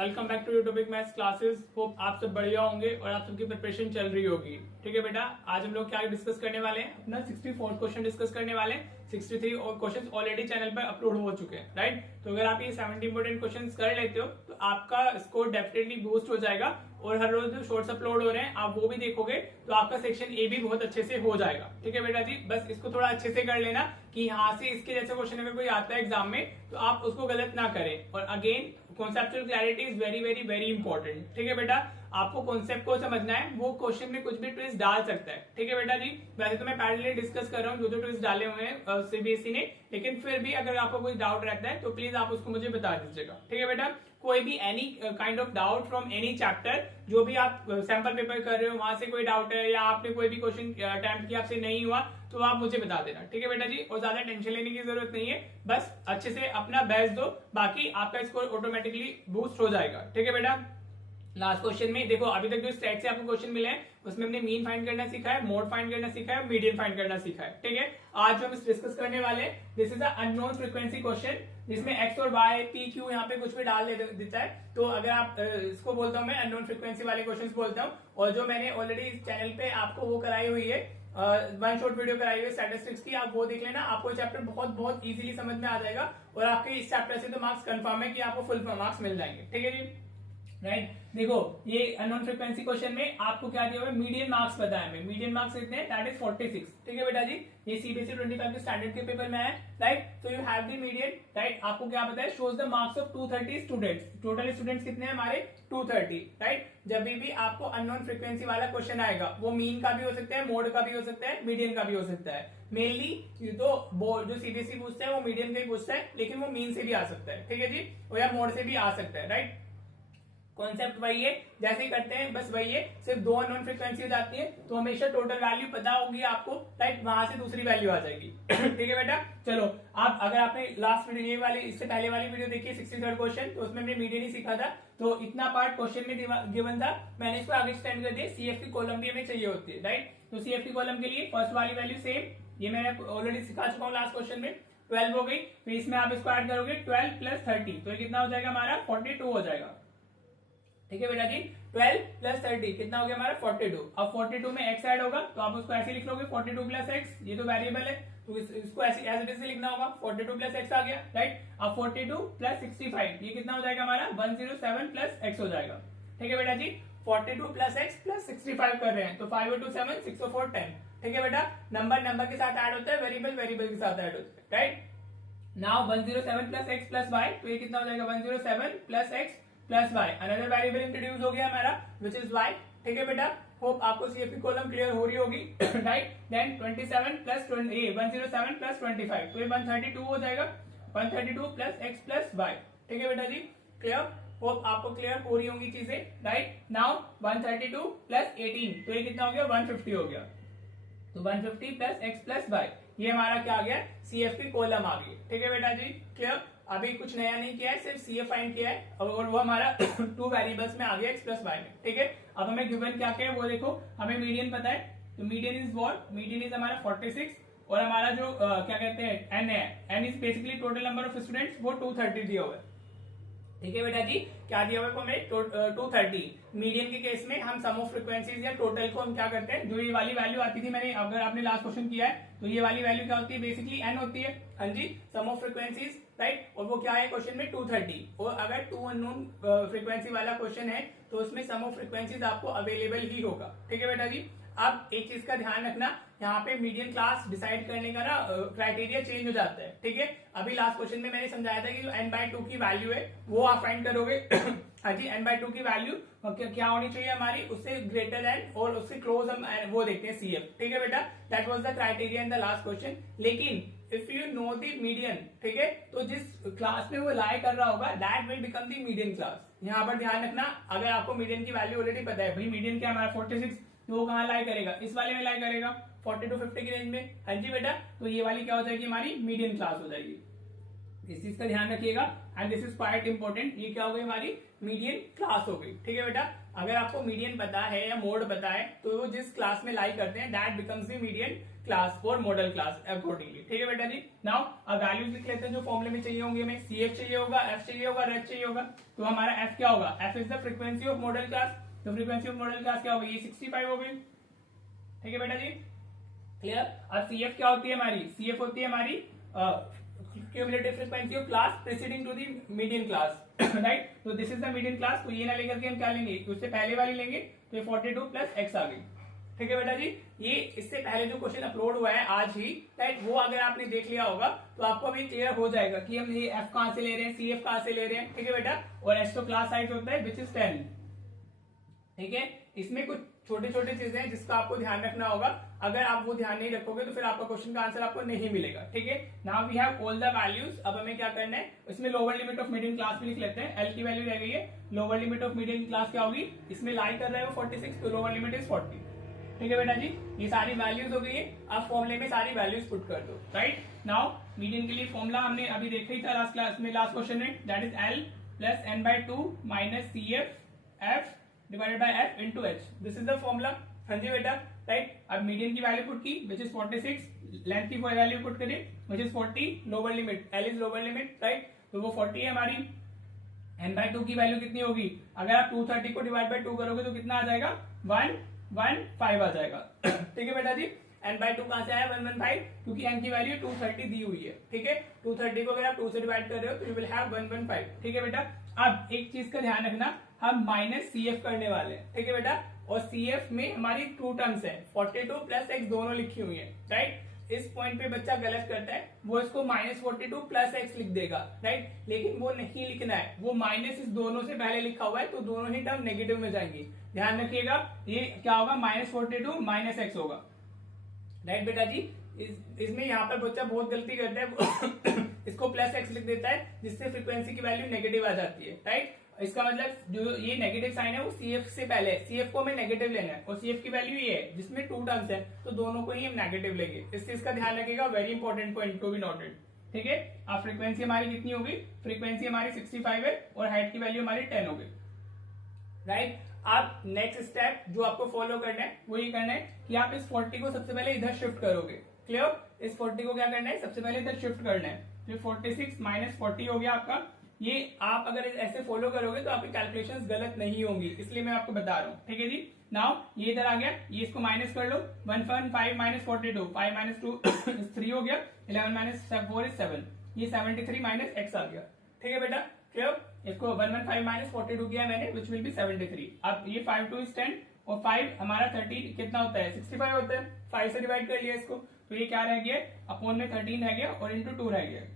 Welcome back to YouTubic maths classes. Hope आप सब बढ़िया होंगे और आप सबकी प्रिपरेशन चल रही होगी। ठीक है बेटा, आज हम लोग क्या डिस्कस करने वाले हैं, अपना 64 क्वेश्चन डिस्कस करने वाले हैं। 63 और क्वेश्चन ऑलरेडी चैनल पर अपलोड हो चुके हैं, राइट। तो अगर आप ये 70 इंपोर्टेंट क्वेश्चन कर लेते हो तो आपका स्कोर डेफिनेटली बूस्ट हो जाएगा। और हर रोज जो शॉर्ट्स अपलोड हो रहे हैं आप वो भी देखोगे तो आपका सेक्शन ए भी बहुत अच्छे से हो जाएगा। ठीक है बेटा जी, बस इसको थोड़ा अच्छे से कर लेना कि यहाँ से इसके जैसे क्वेश्चन अगर कोई आता है एग्जाम में तो आप उसको गलत ना करें। और again conceptual clarity is very very very important. ठीक है बेटा, आपको कॉन्सेप्ट को समझना है, वो क्वेश्चन में कुछ भी ट्विस्ट डाल सकता है। ठीक है बेटा जी, वैसे तो मैं पैरेलली डिस्कस कर रहा हूँ जो ट्विस्ट डाले हुए हैं सीबीएसई ने, लेकिन फिर भी अगर आपको कोई डाउट रहता है तो प्लीज आप उसको मुझे बता दीजिएगा। ठीक है बेटा, कोई भी any kind of doubt from any chapter, जो भी आप सैंपल पेपर कर रहे हो वहां से कोई डाउट है या आपने कोई भी क्वेश्चन अटेम्प्ट किया आपसे नहीं हुआ तो आप मुझे बता देना। ठीक है बेटा जी, और ज्यादा टेंशन लेने की जरूरत नहीं है, बस अच्छे से अपना बेस्ट दो, बाकी आपका स्कोर ऑटोमेटिकली बूस्ट हो जाएगा। ठीक है बेटा, लास्ट क्वेश्चन में देखो, अभी तक जो स्टेट से आपको क्वेश्चन मिले हैं उसमें हमने मीन फाइंड करना सीखा है, मोड फाइंड करना सीखा है, मीडियन फाइंड करना सीखा है। ठीक है, आज हम डिस्कस करने वाले हैं this is unknown frequency question, जिसमें एक्स और वाई पी क्यू यहाँ पे कुछ भी डाल देता है। तो अगर आप इसको बोलता हूँ मैं अननोन फ्रीक्वेंसी वाले क्वेश्चन बोलता हूँ। और जो मैंने ऑलरेडी इस चैनल पे आपको वो कराई हुई है, वन शॉट वीडियो कराई हुई है स्टैटिस्टिक्स की, आप वो देख लेना, आपको चैप्टर बहुत बहुत इजीली समझ में आ जाएगा। और आपके इस चैप्टर से तो मार्क्स कंफर्म है कि आपको फुल मार्क्स मिल जाएंगे। ठीक है जी, राइट। देखो ये अननोन फ्रीक्वेंसी क्वेश्चन में आपको क्या दिया हुआ है, मीडियन मार्क्स बताया हमें, मीडियन मार्क्स कितने हैं, दैट इज 46। ठीक है बेटा जी, ये सीबीएसई 25 के स्टैंडर्ड के पेपर में है, राइट। तो you have the median, right. आपको क्या बताया, shows the marks of 230 students. Total students कितने हैं हमारे, 230, राइट। जब भी आपको अननोन फ्रीक्वेंसी वाला क्वेश्चन आएगा वो मीन का भी हो सकता है, मोड का भी हो सकता है, मीडियन का भी हो सकता है। मेनली तो जो सीबीएसई पूछता है वो मीडियन का ही पूछता है, लेकिन वो मीन से भी आ सकता है। ठीक है जी, और या मोड से भी आ सकता है, राइट। कॉन्सेप्ट वही है, जैसे ही करते हैं बस वही है, सिर्फ दो अननोन फ्रीक्वेंसीज आती है तो हमेशा टोटल वैल्यू पता होगी आपको, राइट, वहां से दूसरी वैल्यू आ जाएगी। ठीक है बेटा, चलो आप अगर आपने लास्ट वीडियो ये वाली इससे पहले वाली वीडियो देखी 63rd क्वेश्चन, तो उसमें हमने मीडियन ही सीखा था। तो इतना पार्ट क्वेश्चन में गिवन था, मैंने इसको आगे एक्सटेंड कर दिया, सीएफ की कॉलम भी हमें चाहिए होती है, राइट। तो सीएफ की कॉलम के लिए फर्स्ट वाली वैल्यू सेम, ये मैंने ऑलरेडी सिखा चुका हूँ लास्ट क्वेश्चन में, 12 हो गई। फिर इसमें आप इसको ऐड करोगे 12 प्लस 30, तो ये कितना हो जाएगा हमारा, 42 हो जाएगा। ठीक है बेटा जी, 12 प्लस 30 कितना हो गया हमारा, 42। अब 42 में x ऐड होगा तो आप उसको ऐसे लिख लोगे 42 प्लस एक्स, ये तो वेरिएबल है तो इसको ऐसे एज इट इज लिखना होगा, 42 प्लस एक्स आ गया, राइट। अब 42 प्लस 65 ये कितना हो जाएगा हमारा, 107 प्लस एक्स हो जाएगा। ठीक है बेटा जी, 42 प्लस एक्स प्लस 65 कर रहे हैं तो 5 2 7 6 4 10। ठीक है बेटा, नंबर के साथ ऐड होता है, वेरिएबल के साथ ऐड होता है, right. Now 107 plus X plus Y, तो ये कितना हो जाएगा, 107 plus X plus Y, another variable introduce हो गया हमारा विच इज वाई। ठीक है बेटा, होप आपको सीएफ की कॉलम क्लियर हो रही होगी, राइट। देन 27 प्लस 107 प्लस 25, तो ये 132 हो जाएगा, 132 प्लस एक्स प्लस वाई। ठीक है बेटा जी, क्लियर, होप आपको क्लियर हो रही होंगी चीजें, राइट। नाउ 132 प्लस 18, तो ये कितना हो गया, 150 हो गया। तो 150 प्लस एक्स प्लस वाई, ये हमारा क्या आ गया, सीएफ की कॉलम आ गई। ठीक है बेटा जी, क्लियर, अभी कुछ नया नहीं किया है, सिर्फ सीएफ फाइंड किया है और वो हमारा 2 वेरिएबल्स में आ गया, एक्स प्लस वाई में। ठीक है, अब हमें गिवन क्या क्या है वो देखो, हमें मीडियन पता है, तो median is what, median is हमारा 46, और हमारा जो क्या कहते हैं एन है, N is basically total number of students, वो 230 दिया हुआ है। ठीक है बेटा जी, क्या दिया हुआ है हमें, 230। मीडियन के केस में हम सम ऑफ फ्रीक्वेंसीज या टोटल को हम क्या करते हैं, जो ये वाली वैल्यू आती थी, मैंने अगर आपने लास्ट क्वेश्चन किया है तो ये वाली वैल्यू क्या होती है, बेसिकली एन होती है, हाँ जी, सम ऑफ फ्रीक्वेंसीज, राइट। और वो क्या है क्वेश्चन में, 230। और अगर 2 अननोन फ्रीक्वेंसी वाला क्वेश्चन है तो उसमें सम ऑफ फ्रीक्वेंसीज आपको अवेलेबल ही होगा। ठीक है बेटा जी, अब एक चीज का ध्यान रखना, यहाँ पे मीडियन क्लास डिसाइड करने का ना क्राइटेरिया चेंज हो जाता है। ठीक है, अभी लास्ट क्वेश्चन में मैंने समझाया था कि जो n/2 की वैल्यू है वो आप फाइंड करोगे। हाँ जी, n/2 की वैल्यू क्या होनी चाहिए हमारी, उससे ग्रेटर देन और उससे क्लोज हम वो देखते हैं सीएफ। ठीक है बेटा, that was the criteria in the last question. लेकिन if you know the median, ठीक है, तो जिस क्लास में वो लाई कर रहा होगा that will become the median class. यहाँ पर ध्यान रखना, अगर आपको मीडियन की वैल्यू ऑलरेडी पता है, भाई मीडियन क्या हमारा 46, तो वो कहाँ लाई करेगा, इस वाले में लाई करेगा 40 to 50 की रेंज में। हाँ जी बेटा, तो ये वाली क्या हो जाएगी, हमारी मीडियन क्लास हो जाएगी। इस चीज का ध्यान रखिएगा, and this is quite important, ये क्या हो गई हमारी मीडियन क्लास हो गई। ठीक है बेटा, अगर आपको मीडियन पता है या मोड पता है तो वो जिस क्लास में लाई करते हैं that becomes the median class और मॉडल क्लास अकॉर्डिंगली। ठीक है बेटा जी। नाउ अब वैल्यूज लिख लेते हैं जो फॉर्मूले में चाहिए होंगे। हमें CF चाहिए होगा, F चाहिए होगा, रेच चाहिए होगा। तो हमारा F क्या होगा? F is the frequency of model class. तो फ्रीक्वेंसी ऑफ मॉडल क्लास क्या होगी? ये 65 हो गई। ठीक है बेटा जी, क्लियर। अब CF क्या होती है हमारी? CF होती है हमारी cumulative frequency of class preceding to the median class, right. तो this is the median class. तो ये ना लेकर के हम क्या लेंगे? उससे पहले वाली लेंगे। तो ये 42 प्लस x आ गई। ठीक है बेटा जी। ये इससे पहले जो क्वेश्चन अपलोड हुआ है आज ही, राइट, वो अगर आपने देख लिया होगा तो आपको अभी क्लियर हो जाएगा कि हम ये F कहां से ले रहे हैं, CF कहां से ले रहे हैं। ठीक है बेटा। और S तो क्लास साइज होता है विच इज 10। ठीक है। इसमें कुछ छोटे छोटे चीजें हैं जिसका आपको ध्यान रखना होगा। अगर आप वो ध्यान नहीं रखोगे तो फिर आपका क्वेश्चन का आंसर आपको नहीं मिलेगा। ठीक है। Now we have all the values. अब हमें क्या करना है? इसमें lower limit of median class भी लिख लेते हैं। L की वैल्यू रह गई है। Lower limit of median class क्या होगी? इसमें लाई कर रहे हो 46, तो लोअर लिमिट इज 40। ठीक है बेटा जी। ये सारी वैल्यूज हो गई है। आप फॉर्मूले में सारी वैल्यूज पुट कर दो, राइट। नाउ मीडियन के लिए फॉर्मूला हमने अभी देखा ही था लास्ट क्लास में, लास्ट क्वेश्चन में, that is L plus n/2 minus CF F divided by F into H। This is the formula. हाँ जी बेटा, राइट। अब मीडियन की वैल्यू पुट की विच इज 46, लेंथ की वैल्यू पुट करिए which is 40, lower limit L is lower limit, right. तो वो 40 है हमारी। n/2 की वैल्यू कितनी होगी? अगर आप 230 को डिवाइड बाय 2 करोगे तो कितना आ जाएगा? 115 आ जाएगा। ठीक है बेटा जी। n/2 कहां से आया? 115, क्योंकि n की वैल्यू 230 दी हुई है। ठीक है। 230 को अगर आप 2 से डिवाइड कर रहे हो तो यू विल हैव 115। ठीक है बेटा। अब एक चीज का ध्यान रखना, हम माइनस CF करने वाले हैं। ठीक है बेटा। और CF में हमारी 2 टर्म्स है, 42 प्लस x दोनों लिखी हुई है, राइट। इस पॉइंट पे बच्चा गलत करता है, वो इसको -42 प्लस x लिख देगा, राइट। लेकिन वो नहीं लिखना है, वो माइनस इस दोनों से पहले लिखा हुआ है तो दोनों ही टर्म नेगेटिव में जाएंगी। ध्यान रखिएगा, ये क्या होगा? -42 माइनस x होगा, राइट बेटा जी। इसमें यहाँ पर बच्चा बहुत गलती करता है इसको प्लस x लिख देता है जिससे फ्रीक्वेंसी की वैल्यू नेगेटिव आ जाती है, राइट। इसका मतलब जो ये नेगेटिव साइन है वो CF से पहले है, CF को हमें नेगेटिव लेना है और CF की वैल्यू ये है जिसमें 2 टर्म्स है, तो दोनों को ही हम नेगेटिव लेंगे। इस चीज का ध्यान रखिएगा, very important point to be noted. ठीक है। अब फ्रीक्वेंसी हमारी कितनी होगी? फ्रीक्वेंसी हमारी 65 है और हाइट की वैल्यू हमारी 10 हो गई, राइट। अब नेक्स्ट स्टेप जो आपको फॉलो करना है वो ये करना है कि आप इस 40 को सबसे पहले इधर शिफ्ट करोगे। क्लियर। इस 40 को क्या करना है? सबसे पहले इधर शिफ्ट करना है। तो 46 माइनस 40 हो गया आपका। ये आप अगर ऐसे फॉलो करोगे तो आपकी कैलकुलेशंस गलत नहीं होंगी, इसलिए मैं आपको बता रहा हूँ। ठीक है जी। नाउ ये इधर आ गया, ये इसको माइनस कर लो। 115 माइनस 42, 5 माइनस 2 3 हो गया। 11 माइनस 4 इज 7, ये 73 माइनस x आ गया। ठीक है बेटा, क्लियर। इसको 115 माइनस 42 किया मैंने, विच विल बी 73। अब ये 5 2 इज 10 और 5 हमारा 30 कितना होता है? 65 होता है। 5 से डिवाइड कर लिया इसको, तो ये क्या रह गया? अपॉन में 13 रह गया और इंटू 2 रह गया।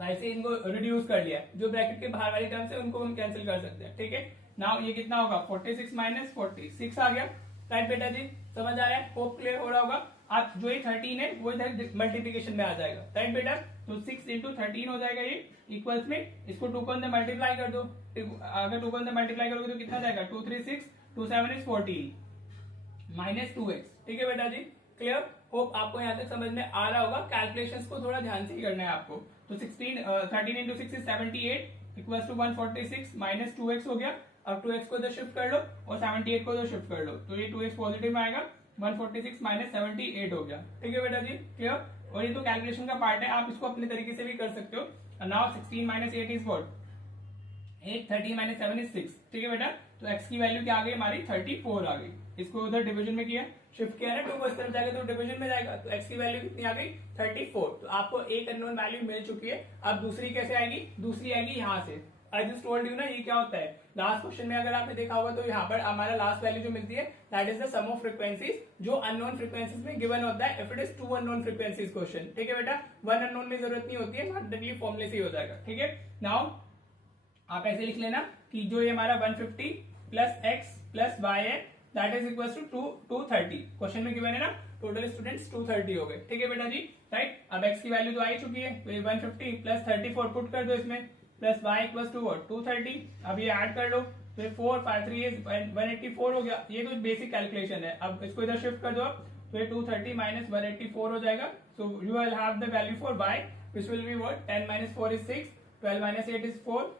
5 से इनको रिड्यूस कर लिया, जो ब्रैकेट के बाहर वाली टर्म्स है उनको हम कैंसिल कर सकते हैं। ठीक है। नाउ ये कितना होगा? 46 माइनस 46 आ गया, राइट बेटा जी। समझ आ रहा है? होप क्लियर हो रहा होगा। आप जो ये 13 है वो इधर मल्टीप्लीकेशन में आ जाएगा, राइट बेटा। तो 6 इंटू 13 हो जाएगा ये इक्वल्स में, इसको 2 को अंदर मल्टीप्लाई कर दो। अगर 2 को अंदर मल्टीप्लाई करोगे तो कितना जाएगा? 2 3 6 2 7 इज 14 माइनस 2x। ठीक है बेटा जी, क्लियर। होप आपको यहाँ तक समझ में आ रहा होगा। कैलकुलेशंस को थोड़ा ध्यान से ही करना है आपको। तो 13 into 6 is 78 equals to 146 minus 2x हो गया। अब 2x को इधर शिफ्ट कर लो और 78 को इधर शिफ्ट कर लो, तो ये 2x पॉजिटिव में आएगा। 146 माइनस 78 हो गया। ठीक है बेटा जी, क्लियर। और ये तो कैलकुलेशन का पार्ट है, आप इसको अपने तरीके से भी कर सकते हो। Now 16 minus 8 is what? 8 13 minus 7 is 6। ठीक है बेटा। तो x की वैल्यू क्या आ गई हमारी? 34 आ गई। इसको उधर डिवीजन में किया, शिफ्ट किया ना, 2 को इस तरफ जाएगा तो डिवीजन में जाएगा, तो x की वैल्यू कितनी आ गई? 34। तो आपको एक अननोन वैल्यू मिल चुकी है। अब दूसरी कैसे आएगी? दूसरी आएगी यहाँ से। आई जस्ट टोल्ड यू ना ये क्या होता है। लास्ट क्वेश्चन में अगर आपने देखा होगा तो यहाँ पर हमारा लास्ट वैल्यू जो मिलती है that is the sum of frequencies, जो अननोन फ्रीक्वेंसीज में गिवन होता है if it is 2 unknown frequencies question. ठीक है बेटा, 1 अननोन में जरूरत नहीं होती है, मैथमेटिकली फॉर्मूले से ही हो जाएगा। ठीक है। नाउ आप ऐसे लिख लेना कि जो ये हमारा 150 प्लस x प्लस y है that is equal to 230। Question में गिवन है ना, टोटल स्टूडेंट्स 230 हो गए। ठीक है बेटा जी, राइट। अब x की वैल्यू तो आ ही चुकी है, तो ये 150 प्लस 34 पुट कर दो इसमें, प्लस y इक्वल टू 230। अब ये ऐड कर लो, तो ये 4 5 3 इज 184 हो गया। ये तो बेसिक कैलकुलेशन है। अब इसको इधर शिफ्ट कर दो, तो ये 230 माइनस 184 हो जाएगा। So you will have the value for y which will be what? 10 minus 4 is 6, 12 minus 8 is 4।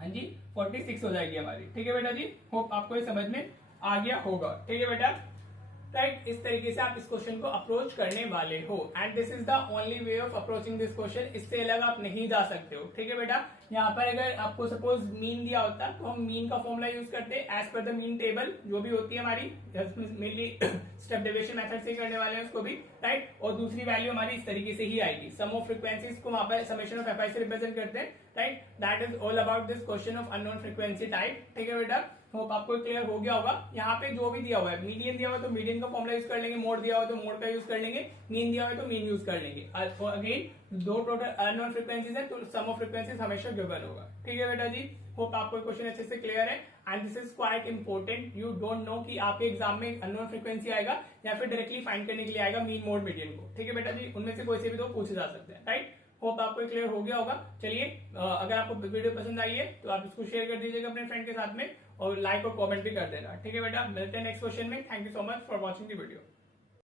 हाँ जी 46 हो जाएगी हमारी। ठीक है बेटा जी, होप आपको ये समझ में आ गया होगा। ठीक है बेटा, राइट, इस तरीके से आप इस क्वेश्चन को अप्रोच करने वाले हो and this is the only way of approaching this question. इससे अलग आप नहीं जा सकते हो। ठीक है बेटा, यहाँ पर अगर आपको सपोज मीन दिया होता तो हम मीन का फॉर्मूला यूज करते हैं as per the mean table जो भी होती है हमारी, मेनली स्टेप डेविएशन मेथड से करने वाले हैं उसको भी, राइट। और दूसरी वैल्यू हमारी इस तरीके से ही आएगी, सम ऑफ फ्रीक्वेंसीज को वहां पर समेशन ऑफ एफआई से रिप्रेजेंट करते हैं, right. That is all about this question of unknown frequency type. ठीक है बेटा, होप आपको क्लियर हो गया होगा। यहाँ पे जो भी दिया हुआ है, मीडियन दिया हुआ है तो मीडियन का फॉर्मुला यूज कर लेंगे, मोड दिया हुआ है तो मोड का यूज कर लेंगे, मीन दिया हुआ है तो मीन यूज कर लेंगे। अगेन दो टोटल अननोन फ्रीक्वेंसीज है तो सम ऑफ फ्रीक्वेंसीज हमेशा गिवन होगा। ठीक है बेटा जी, होप आपको क्वेश्चन अच्छे से क्लियर है and this is quite important. You don't know कि आपके एग्जाम में अननोन फ्रीक्वेंसी आएगा या फिर डायरेक्टली फाइंड करने के लिए आएगा मीन मोड मीडियन को। ठीक है बेटा जी, उनमें से कोई से भी दो पूछे जा सकते हैं, राइट। होप आपको क्लियर हो गया होगा। चलिए अगर आपको वीडियो पसंद आई है तो आप इसको शेयर कर दीजिएगा अपने फ्रेंड के साथ में और लाइक और कमेंट भी कर देना। ठीक है बेटा, मिलते हैं नेक्स्ट क्वेश्चन में। Thank you so much for watching the video.